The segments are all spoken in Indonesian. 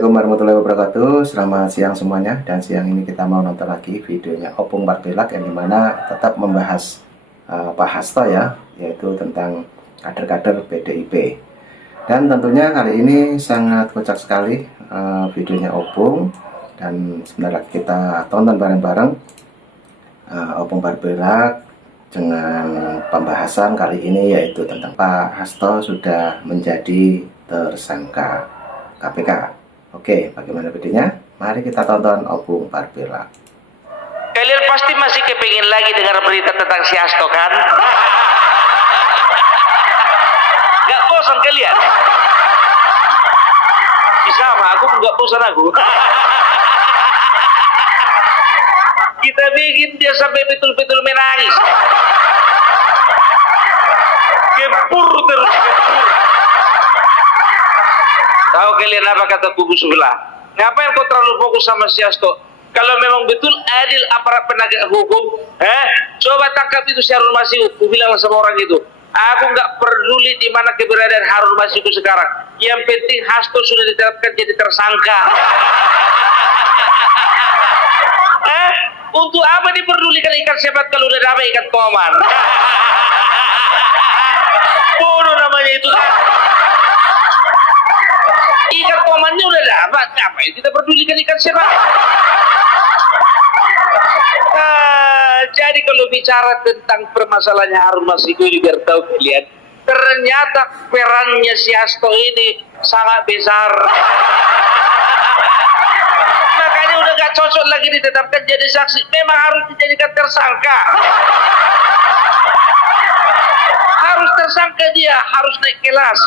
Assalamualaikum warahmatullahi wabarakatuh. Selamat siang semuanya. Dan siang ini kita mau nonton lagi videonya Opung Parpelak yang dimana tetap membahas Pak Hasto ya, yaitu tentang kader-kader PDIP. Dan tentunya kali ini sangat kocak sekali videonya Opung. Dan sebentar lagi kita tonton bareng-bareng Opung Parpelak dengan pembahasan kali ini yaitu tentang Pak Hasto sudah menjadi tersangka KPK. Oke, bagaimana videonya? Mari kita tonton Opung Parpelak. Kalian pasti masih kepingin lagi dengar berita tentang si Hasto kan? Gak bosan kalian? Bisa sama, aku pun gak bosan aku. Kita bikin dia sampai betul-betul menangis. Gempur terus, gempur. Tahu kalian apa kata kubu sebelah? Ngapain kau terlalu fokus sama si Hasto? Kalau memang betul adil aparat penegak hukum, coba tangkap itu si Harun Masiku. Aku bilang sama orang itu, aku nggak peduli di mana keberadaan Harun Masiku sekarang. Yang penting Hasto sudah ditetapkan jadi tersangka. Untuk apa diperdulikan ikan sepat kalau udah dapat ikan toman? Bodoh namanya itu kan. Ikan tomannya udah dapat, ngapain kita pedulikan ikan sepat? Jadi kalau bicara tentang permasalahannya Harun Masiku ini biar tahu kalian, ternyata perannya si Hasto ini sangat besar. Makanya udah gak cocok lagi ditetapkan jadi saksi, memang harus dijadikan tersangka. Harus tersangka dia, harus naik kelas.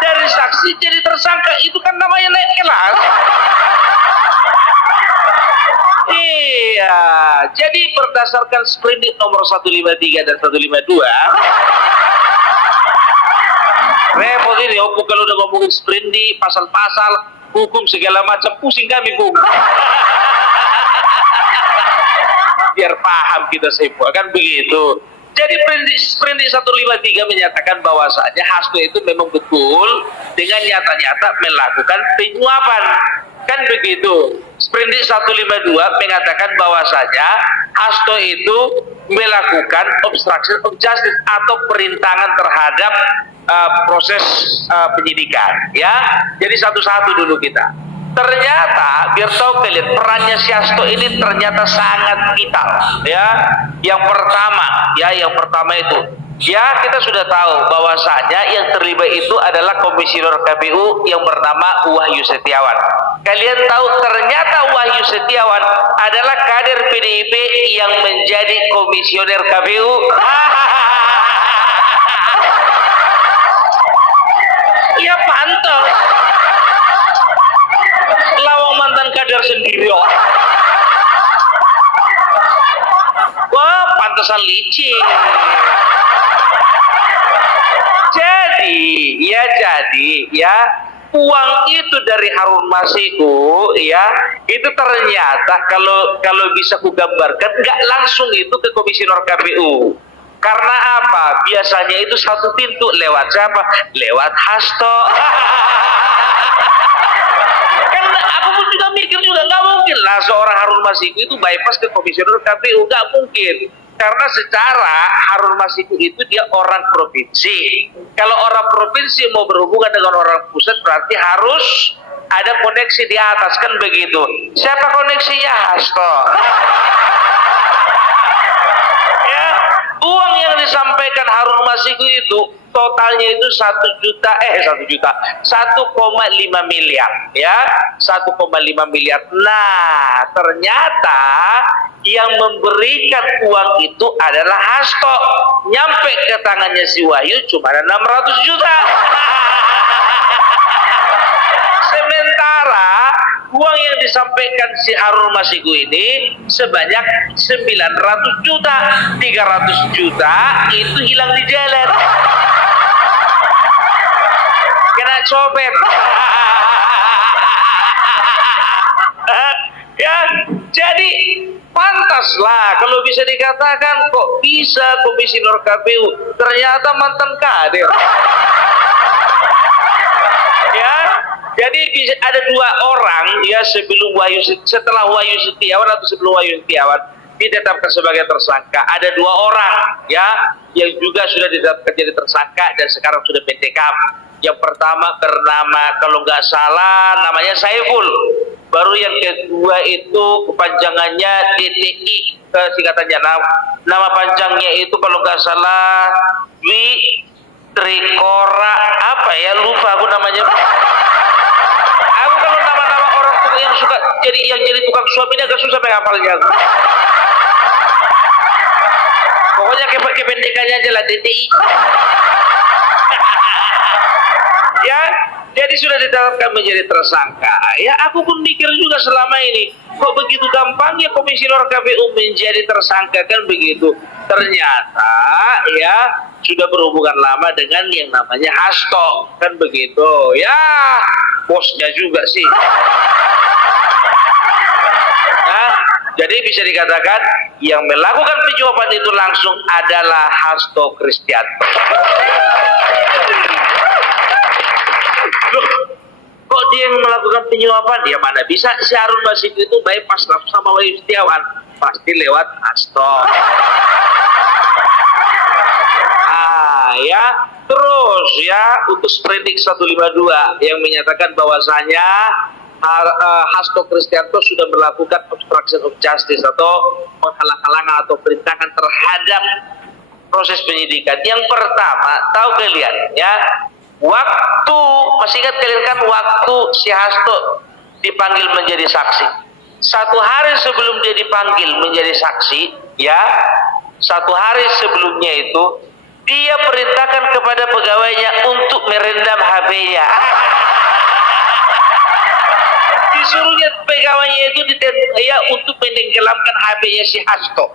Dari saksi jadi tersangka itu kan namanya naik kelas. Iya, jadi berdasarkan sprindik nomor 153 dan 152, repot ini Opung kalau udah ngomongin sprindik, pasal-pasal, hukum segala macam, pusing kami Bung. Biar paham kita semua kan begitu. Jadi sprindik 153 menyatakan bahwasanya Hasto itu memang betul dengan nyata-nyata melakukan penyuapan. Kan begitu. Sprindik 152 mengatakan bahwasanya Hasto itu melakukan obstruction of justice atau perintangan terhadap proses penyidikan ya. Jadi satu-satu dulu kita. Ternyata biar tahu kalian perannya si Hasto ini ternyata sangat vital ya. Yang pertama itu ya, kita sudah tahu bahwasanya yang terlibat itu adalah komisioner KPU yang bernama Wahyu Setiawan. Kalian tahu ternyata Wahyu Setiawan adalah kader PDIP yang menjadi komisioner KPU. Ya pantas. Lawang mantan kader sendiri. Wah, pantesan licin. Jadi uang itu dari Harun Masiku ya, itu ternyata kalau bisa kugambarkan nggak langsung itu ke komisioner KPU. Karena apa? Biasanya itu satu pintu, lewat siapa? Lewat Hasto. Kan aku pun juga mikir juga nggak mungkin lah seorang Harun Masiku itu bypass ke komisioner KPU, nggak mungkin. Karena secara Harun Masiku itu dia orang provinsi. Kalau orang provinsi mau berhubungan dengan orang pusat berarti harus ada koneksi di atas, kan begitu. Siapa koneksinya? Hasto. Ya, uang yang disampaikan Harun Masiku itu totalnya itu 1,5 miliar ya, 1,5 miliar. Nah, ternyata yang memberikan uang itu adalah Hasto. Nyampe ke tangannya si Wahyu cuma 600 juta. Sementara uang yang disampaikan si Harun Masiku ini sebanyak 900 juta. 300 juta itu hilang di jalan. Kena copet. Ya, jadi pantaslah kalau bisa dikatakan kok bisa komisioner KPU ternyata mantan kader. Ya, Jadi ada dua orang ya setelah Wahyu Setiawan atau sebelum Wahyu Setiawan ditetapkan sebagai tersangka. Ada dua orang ya yang juga sudah ditetapkan jadi tersangka dan sekarang sudah pentekam. Yang pertama bernama, kalau nggak salah namanya Saiful. Baru yang kedua itu kepanjangannya DTI, singkatannya. Nama panjangnya itu kalau nggak salah Dwi Trikora apa ya, lupa aku namanya. Aku kalau nama-nama orang yang suka jadi tukang suami ini agak susah menghafalnya. Pokoknya kependekannya aja lah DTI. Ya, jadi sudah ditetapkan menjadi tersangka. Ya, aku pun mikir juga selama ini, kok begitu gampangnya Komisioner KPU menjadi tersangka, kan begitu. Ternyata ya sudah berhubungan lama dengan yang namanya Hasto, kan begitu. Ya, bosnya juga sih. Nah, jadi bisa dikatakan yang melakukan penyuapan itu langsung adalah Hasto Kristianto. Loh, kok dia yang melakukan penyuapan? Dia mana bisa si Harun Masiku itu bypass sama Wahyu Setiawan, pasti lewat Hasto. Ya, terus ya untuk sprindik 152 yang menyatakan bahwasanya Hasto Kristianto sudah melakukan obstruction of justice atau menghalang-halangan atau perintangan terhadap proses penyidikan. Yang pertama, tahu kalian ya, waktu, masih ingat kalian kan waktu si Hasto dipanggil menjadi saksi, 1 hari sebelum dia dipanggil menjadi saksi ya, 1 hari sebelumnya itu dia perintahkan kepada pegawainya untuk merendam HP-nya. Disuruhnya pegawainya itu ya untuk menenggelamkan HP-nya si Hasto.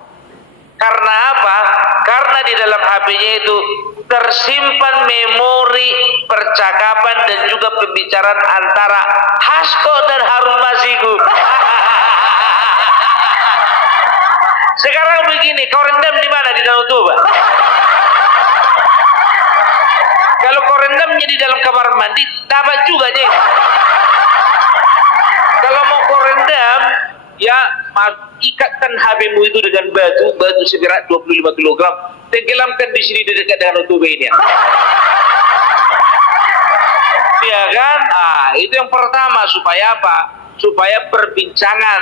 Karena apa? Karena di dalam HP-nya itu tersimpan memori percakapan dan juga pembicaraan antara Hasto dan Harun Masiku. Sekarang begini, kau rendam di mana? Di Danau Toba? Kalau kau rendamnya di dalam kamar mandi, dapat juga nih. Kalau mau kau rendam, ya ikatkan HP-mu itu dengan batu seberat 25 kg, tenggelamkan di sini di dekat Danau Toba ini. Ya kan? Nah, itu yang pertama, supaya apa? Supaya perbincangan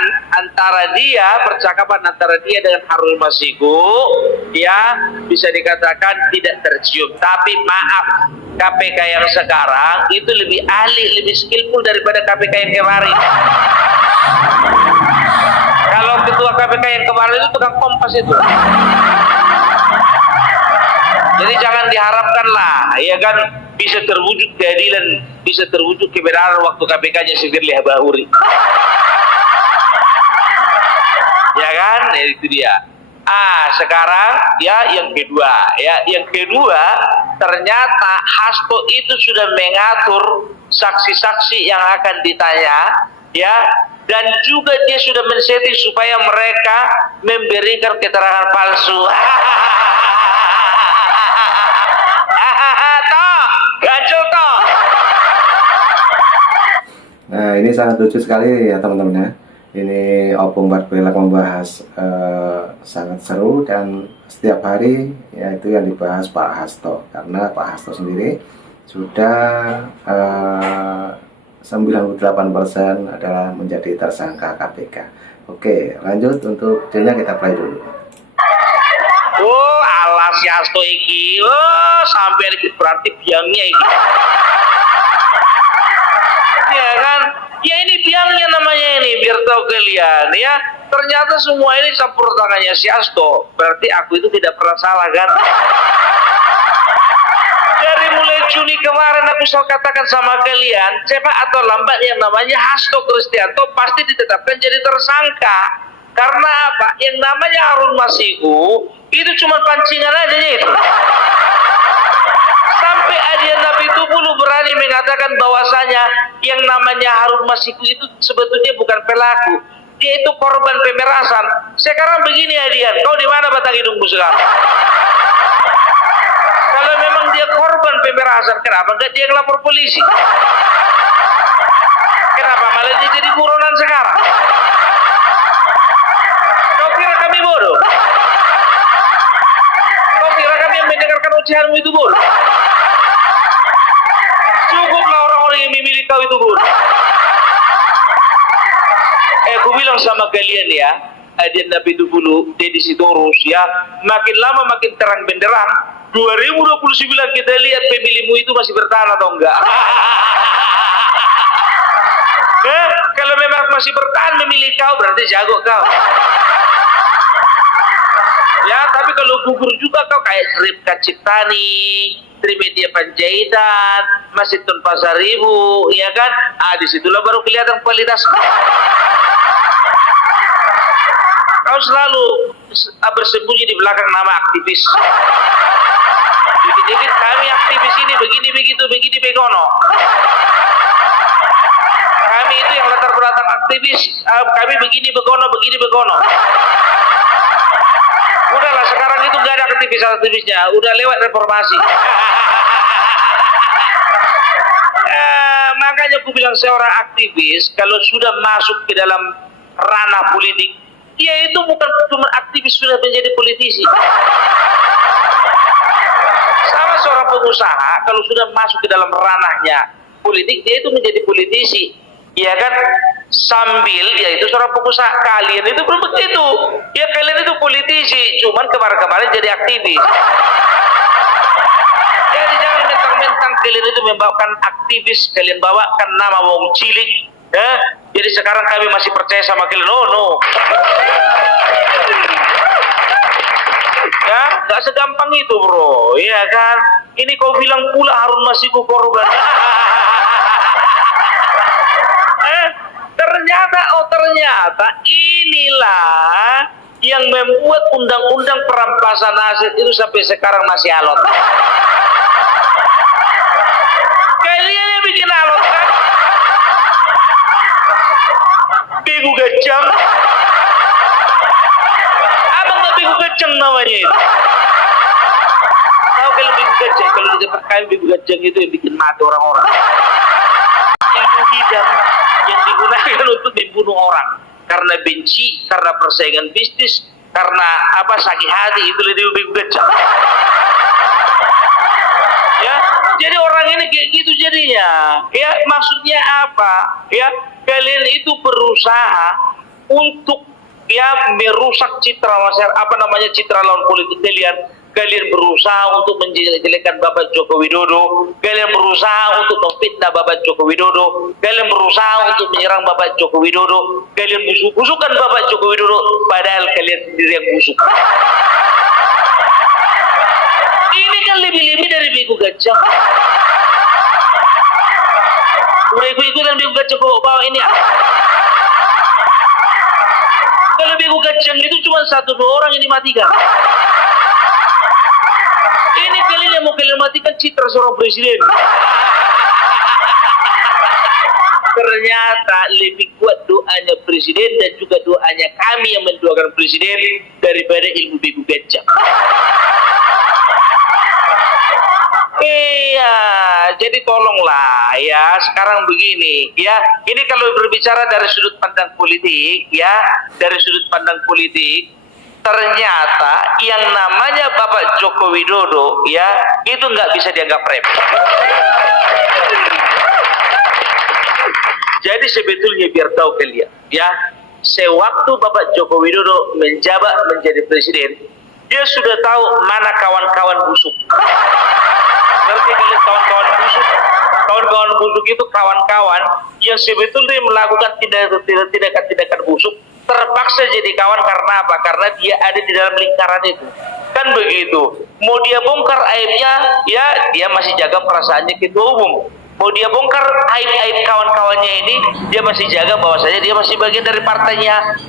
percakapan antara dia dengan Harun Masiku ya bisa dikatakan tidak tercium. Tapi maaf, KPK yang sekarang itu lebih ahli, lebih skillful daripada KPK yang kemarin. Kalau ketua KPK yang kemarin itu tukang kompas itu. Jadi jangan diharapkan lah, ya kan, bisa terwujud keadilan, bisa terwujud kebenaran waktu KPK-nya Firly Bahuri. Ya kan, itu dia. Sekarang ya yang kedua, ternyata Hasto itu sudah mengatur saksi-saksi yang akan ditanya, ya, dan juga dia sudah men-setting supaya mereka memberikan keterangan palsu. Nah, ini sangat lucu sekali ya teman-teman ya. Ini Opung Barbelak membahas sangat seru, dan setiap hari yaitu yang dibahas Pak Hasto, karena Pak Hasto sendiri sudah 98% adalah menjadi tersangka KPK. Oke, lanjut untuk videonya kita play dulu. Oh, alas si Hasto iki. Oh, sampai berarti biangnya iki. Ya kan? Ya ini biangnya namanya ini, biar tahu kalian ya. Ternyata semua ini campur tangannya si Hasto. Berarti aku itu tidak pernah salah kan? Dari mulai Juni kemarin aku selalu katakan sama kalian, cepat atau lambat yang namanya Hasto Kristianto pasti ditetapkan jadi tersangka. Karena apa? Yang namanya Harun Masiku itu cuma pancingan aja itu. Sampai Adian Napi Tupulu berani mengatakan bahwasanya yang namanya Harun Masiku itu sebetulnya bukan pelaku, dia itu korban pemerasan. Sekarang begini Adian, kau di mana batang hidungmu sekarang? Kalau memang dia korban pemerasan, kenapa enggak dia lapor polisi? Kenapa malah dia jadi buronan sekarang? Kau kira kami bodoh? Kau kira kami yang mendengarkan ocehanmu itu bodoh? Cukuplah orang-orang yang memilih kau itu bodoh. Aku bilang sama kalian ya, dia Nabi dulu, Deddy Sitorus ya, makin lama makin terang benderang. 2029 kita lihat pemilihmu itu masih bertahan atau enggak. Kalau memang masih bertahan memilih kau, berarti jago kau. Ya, tapi kalau gugur juga kau kayak Ripka Ciptani, Trimedia Panjaitan, Masinton Pasaribu, ya kan? Disitulah baru kelihatan kualitas. Kau selalu bersembunyi di belakang nama aktivis. Dikit-dikit kami aktivis ini begini begitu begini begono. Kami itu yang latar belakang aktivis, kami begini begono begini begono. Udahlah sekarang itu nggak ada aktivis-aktivisnya, udah lewat reformasi. Makanya aku bilang seorang aktivis kalau sudah masuk ke dalam ranah politik, dia itu bukan cuma aktivis, sudah menjadi politisi. Sama seorang pengusaha kalau sudah masuk ke dalam ranahnya politik, dia itu menjadi politisi. Ya kan, sambil dia itu seorang pengusaha. Kalian itu belum begitu ya, kalian itu politisi cuman kemarin-kemarin jadi aktivis. Jadi jangan mentang-mentang kalian itu membawakan aktivis, kalian bawakan nama wong cilik jadi sekarang kami masih percaya sama kalian. No. Ya, gak segampang itu bro, ya kan. Ini kau bilang pula Harun Masiku korban. Ternyata inilah yang membuat undang-undang perampasan aset itu sampai sekarang masih alot. Kalian yang bikin alot kan? Begu gajang. Abang nggak begu gajang namanya itu. Tahu kalau begu gajang, kalau di tempat kami begu gajang itu yang bikin mati orang-orang. Ilmu hidang yang digunakan untuk membunuh orang karena benci, karena persaingan bisnis, karena sakit hati, itu lebih begu gajang. Ya, jadi orang ini kayak gitu jadinya. Ya, maksudnya apa? Ya, kalian itu berusaha untuk merusak citra masyarakat, citra lawan politik kalian. Kalian berusaha untuk menjelek-jelekan Bapak Joko Widodo. Kalian berusaha untuk memfitnah Bapak Joko Widodo. Kalian berusaha untuk menyerang Bapak Joko Widodo. Kalian busuk-busukan Bapak Joko Widodo, padahal kalian sendiri yang busuk. Ini kan lebih-lebih dari begu gajah. Udah ikut-ikutan begu gajah ke bawah ini ya. Kalau begu gajah itu cuma 1-2 orang yang dimatikan. Ini kalian yang mau kalian matikan citra seorang presiden. Ternyata lebih kuat doanya presiden dan juga doanya kami yang mendoakan presiden daripada ilmu begu gajah. Iya, jadi tolonglah ya, sekarang begini ya. Ini kalau berbicara dari sudut pandang politik ya, dari sudut pandang politik, ternyata yang namanya Bapak Joko Widodo ya, itu nggak bisa dianggap remeh. Jadi sebetulnya biar tahu kalian ya, sewaktu Bapak Joko Widodo menjabat menjadi presiden, dia sudah tahu mana kawan-kawan busuk. Ngerti kalian kawan-kawan busuk? Kawan-kawan busuk itu kawan-kawan yang sebetulnya melakukan tindakan busuk, terpaksa jadi kawan karena apa? Karena dia ada di dalam lingkaran itu. Kan begitu. Mau dia bongkar aibnya, ya dia masih jaga perasaannya ketua umum. Mau dia bongkar aib-aib kawan-kawannya ini, dia masih jaga bahwasanya dia masih bagian dari partainya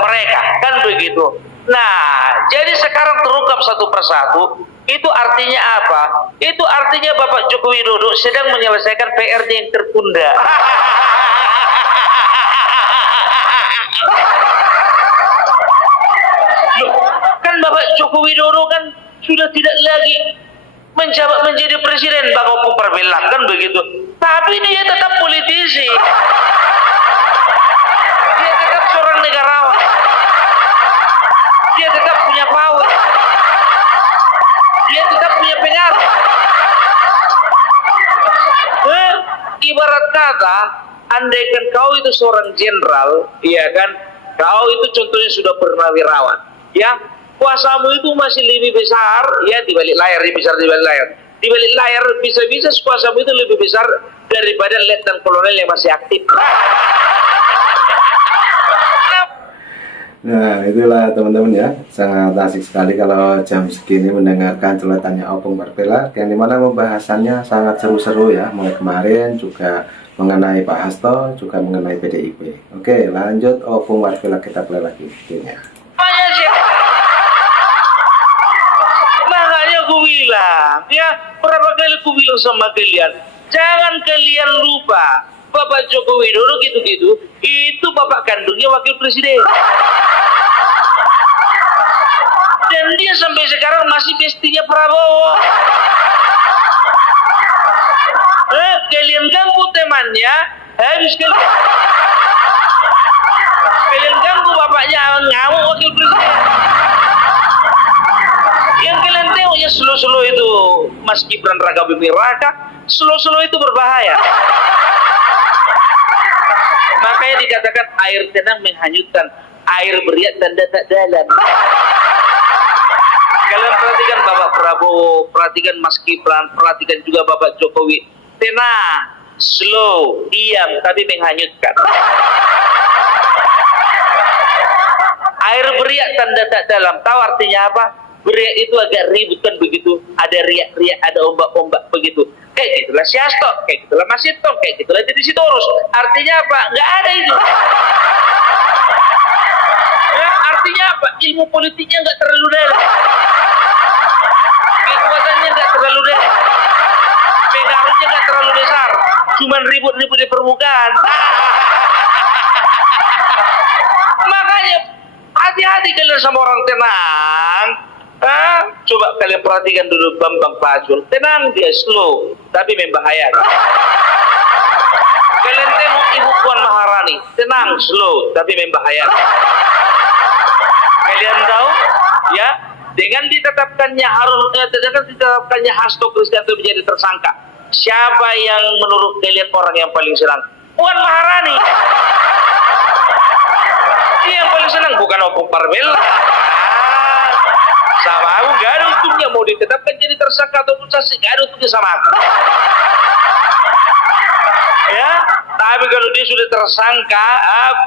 mereka. Kan begitu. Nah, jadi sekarang terungkap satu persatu. Itu artinya apa? Itu artinya Bapak Joko Widodo sedang menyelesaikan PR-nya yang tertunda. Loh, kan Bapak Joko Widodo kan sudah tidak lagi menjabat menjadi presiden Bang Opung Parpelak kan begitu. Tapi dia tetap politisi. Dia tetap seorang negarawan. Dia tetap punya power. Dia tetap punya pengaruh. Ibarat kata, andaikan kau itu seorang jenderal, iya kan, kau itu contohnya sudah purnawirawan, ya, kuasamu itu masih lebih besar, ya, di balik layar, lebih besar di balik layar. Di balik layar bisa-bisa kuasamu itu lebih besar daripada letnan kolonel yang masih aktif. Nah, itulah teman-teman ya, sangat asik sekali kalau jam segini mendengarkan celotannya Opung Parpelak, yang dimana pembahasannya sangat seru-seru ya, mulai kemarin juga mengenai Pak Hasto, juga mengenai PDIP. Oke, lanjut Opung Parpelak, kita play lagi videonya. Makanya aku bilang, ya, berapa kali aku bilang sama kalian, jangan kalian lupa Bapak Joko Widodo gitu-gitu, itu bapak kandungnya wakil presiden. Dan dia sampai sekarang masih bestinya Prabowo. Kalian ganggu temannya, habis kalian ganggu bapaknya ngamuk wakil presiden. Yang kalian tengok ya slow-slow itu Mas Gibran Raka Buming Raka, slow-slow itu berbahaya. Makanya dikatakan air tenang menghanyutkan, air beriak tanda tak dalam. Kalian perhatikan Bapak Prabowo, perhatikan Mas Gibran, perhatikan juga Bapak Jokowi. Tenang, slow, diam, tapi menghanyutkan. Air beriak tanda tak dalam. Tahu artinya apa? Beriak itu agak ribut kan begitu. Ada riak-riak, ada ombak-ombak begitu. Kayak gitulah si Hasto, kayak gitulah Mas Sintong, kayak gitulah Deddy Sitorus. Artinya apa? Nggak ada itu. Ya, artinya apa? Ilmu politiknya nggak terlalu dalam. Kekuatannya nggak terlalu dalam. Pengaruhnya nggak terlalu besar. Cuman ribut-ribut di permukaan. Makanya hati-hati kalian sama orang tenang. Coba kalian perhatikan dulu Bambang Pacul. Tenang dia, slow, tapi membahayakan. Kalian tengok Ibu Puan Maharani. Tenang, slow, tapi membahayakan. Kalian tahu, ya, dengan ditetapkannya Hasto Kristianto menjadi tersangka, siapa yang menurut kalian orang yang paling senang? Puan Maharani. Dia yang paling senang, bukan Opung Parpelak. Sama aku gak ada untungnya mau ditetapkan jadi tersangka ataupun saksi, gak ada untungnya sama aku. Ya, tapi kalau dia sudah tersangka,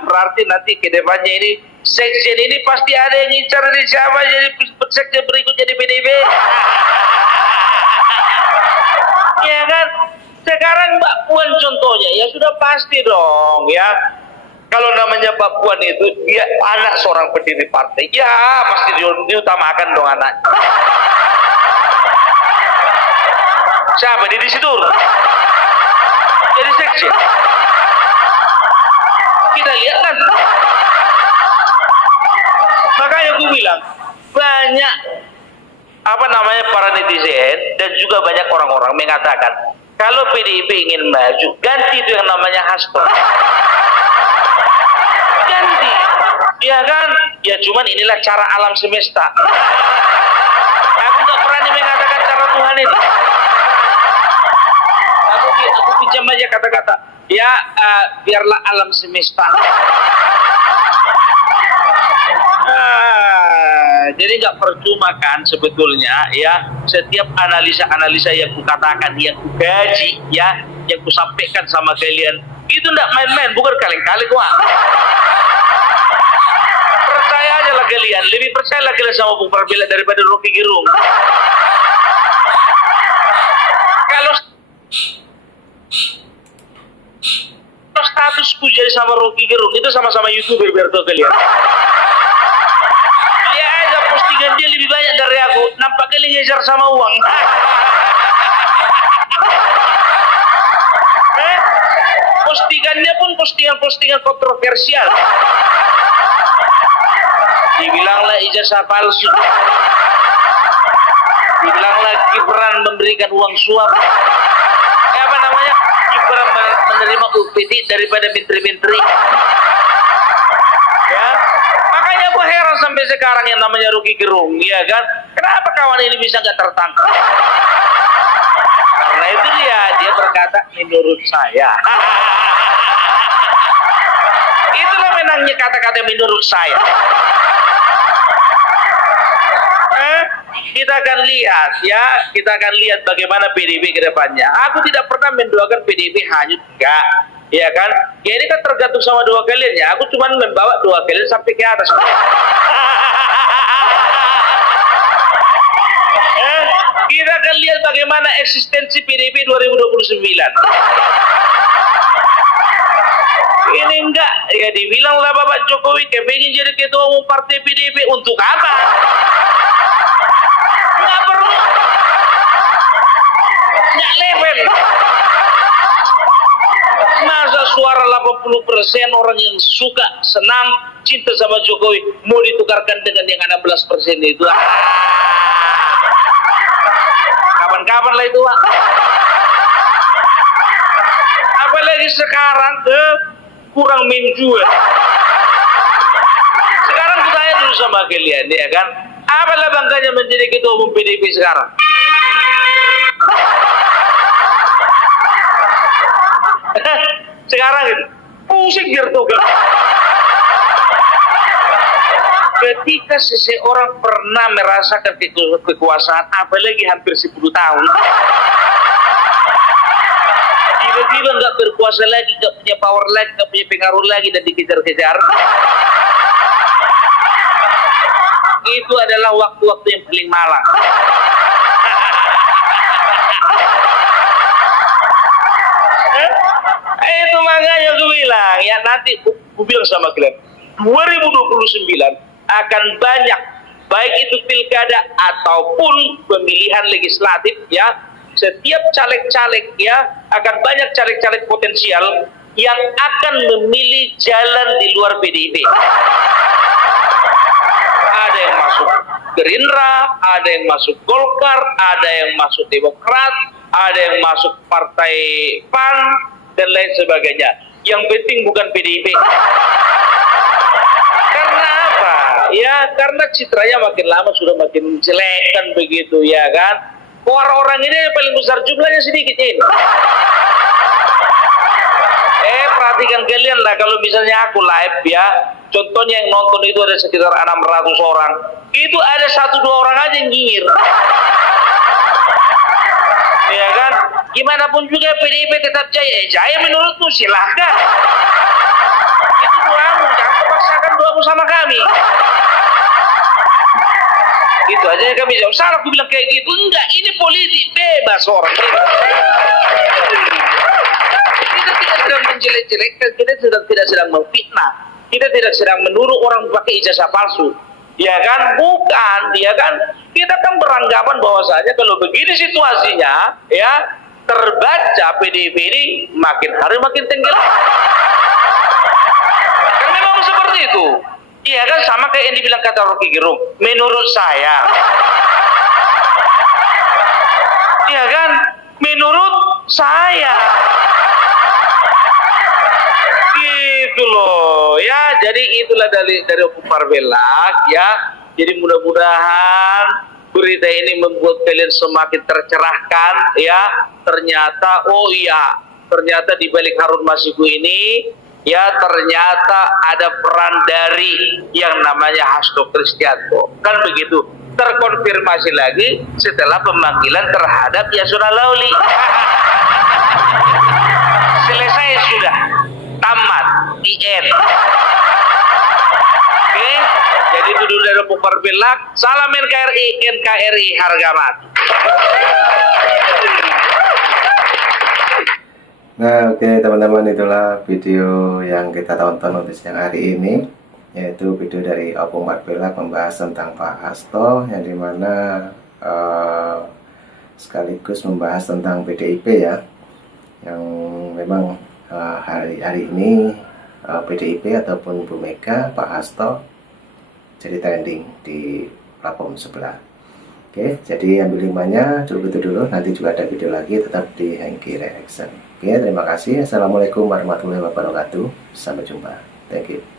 berarti nanti ke depannya ini sekjen ini pasti ada yang ngincar di siapa jadi sekjen berikutnya di PDIP. Ya kan? Sekarang Mbak Puan contohnya, ya sudah pasti dong ya. Kalau namanya Mbak Puan itu dia anak seorang pendiri partai, ya pasti diutamakan dong anak. Siapa di situ? Jadi sekjen. Kita lihat kan. Makanya aku bilang banyak para netizen dan juga banyak orang-orang mengatakan kalau PDIP ingin maju ganti itu yang namanya Hasto. Ganti, ya kan? Ya cuman inilah cara alam semesta. Aku nggak berani mengatakan cara Tuhan itu. Aku pinjam aja kata-kata. Ya biarlah alam semesta. Jadi nggak percuma kan sebetulnya ya setiap analisa-analisa yang kukatakan, yang kugaji, ya yang kusampaikan sama kalian itu nggak main-main, bukan kaleng-kaleng wah. Percaya aja lah kalian, lebih percaya kalian sama Opung Parpelak daripada Rocky Gerung. Kalau statusku jadi sama Rocky Gerung itu sama-sama YouTuber biar tahu kalian. Dia aja postingan dia lebih banyak dari aku, nampak kali ngejar sama uang. Postingannya pun postingan-postingan kontroversial. Dibilanglah ijazah palsu, Dibilanglah Gibran memberikan uang suap. Apa namanya? Gibran menerima UPT daripada menteri-menteri. Ya, makanya gue heran sampai sekarang yang namanya Rocky Gerung, ya kan? Kenapa kawan ini bisa nggak tertangkap? Karena itu dia berkata menurut saya. Itulah menangnya kata-kata menurut saya. Kita akan lihat ya, kita akan lihat bagaimana PDIP ke depannya. Aku tidak pernah mendoakan PDIP hanyut, enggak. Ya kan? Ya ini kan tergantung sama doa kalian ya. Aku cuma membawa doa kalian sampai ke atas. Kita akan lihat bagaimana eksistensi PDIP 2029. Ini enggak, ya dibilanglah Bapak Jokowi kepingin jadi ketua umum partai PDIP untuk apa? Nggak perlu, nggak level. Masa suara 80% orang yang suka, senang, cinta sama Jokowi mau ditukarkan dengan yang 16% itu? Kapan-kapan lah itu, Pak. Apalagi sekarang kurang menjual. Sekarang kita tanya dulu sama kalian, ya kan? Apalah bangganya menjadi ketua umum PDIP sekarang? Sekarang itu pusing gertogan. Ketika seseorang pernah merasakan kekuasaan, apalagi hampir 10 tahun, tiba-tiba nggak berkuasa lagi, nggak punya power lagi, nggak punya pengaruh lagi, dan dikejar-kejar. Itu adalah waktu-waktu yang paling malang. Itu makanya gue bilang, ya nanti gue bilang sama kalian, 2029 akan banyak, baik itu pilkada ataupun pemilihan legislatif, ya, setiap caleg-caleg ya akan banyak caleg-caleg potensial yang akan memilih jalan di luar PDIP. Ada yang masuk Gerindra, ada yang masuk Golkar, ada yang masuk Demokrat, ada yang masuk Partai PAN dan lain sebagainya. Yang penting bukan PDIP. Karena apa? Ya karena citranya makin lama sudah makin jelek kan begitu, ya kan? Orang-orang ini yang paling besar jumlahnya sedikit ini. Perhatikan kalian lah, kalau misalnya aku live ya, contohnya yang nonton itu ada sekitar 600 orang, itu ada 1-2 orang aja yang nyinyir. Ya kan? Gimana pun juga PDIP tetap jaya. Jaya menurutmu silahkan. Itu doamu, jangan paksakan doamu sama kami. Gitu aja yang kami jawab. Salah aku bilang kayak gitu. Enggak, ini politik, bebas orang. Kita tidak sedang menjelek-jelekkan, kita tidak sedang memfitnah, kita tidak sedang menuduh orang pakai ijazah palsu, ya kan? Bukan, ya kan? Kita kan beranggapan bahwasanya kalau begini situasinya, ya terbaca PDIP ini makin hari makin tenggelam. Kan memang seperti itu, iya kan? Sama kayak yang dibilang kata Rocky Gerung. Menurut saya, iya kan? Menurut saya. Gitu loh ya, jadi itulah dari Opung Barbelak ya. Jadi mudah-mudahan berita ini membuat kalian semakin tercerahkan ya. Ternyata oh iya, ternyata di balik Harun Masiku ini ya ternyata ada peran dari yang namanya Hasto Kristianto, kan begitu. Terkonfirmasi lagi setelah pemanggilan terhadap Yasona Lauli. Selesai sudah, tamat, di end. Oke, jadi itu dulu dari Opung Barbelak. Salam NKRI, NKRI harga mati. Nah, oke teman-teman, itulah video yang kita tonton untuk siang hari ini, yaitu video dari Opung Barbelak membahas tentang Pak Hasto, yang dimana sekaligus membahas tentang PDIP ya, yang memang hari ini PDIP ataupun Bu Mega, Pak Hasto jadi trending di platform sebelah. Oke, jadi ambil hikmahnya, cukup itu dulu. Nanti juga ada video lagi, tetap di Hengki Reaction. Oke, terima kasih. Assalamualaikum warahmatullahi wabarakatuh. Sampai jumpa. Thank you.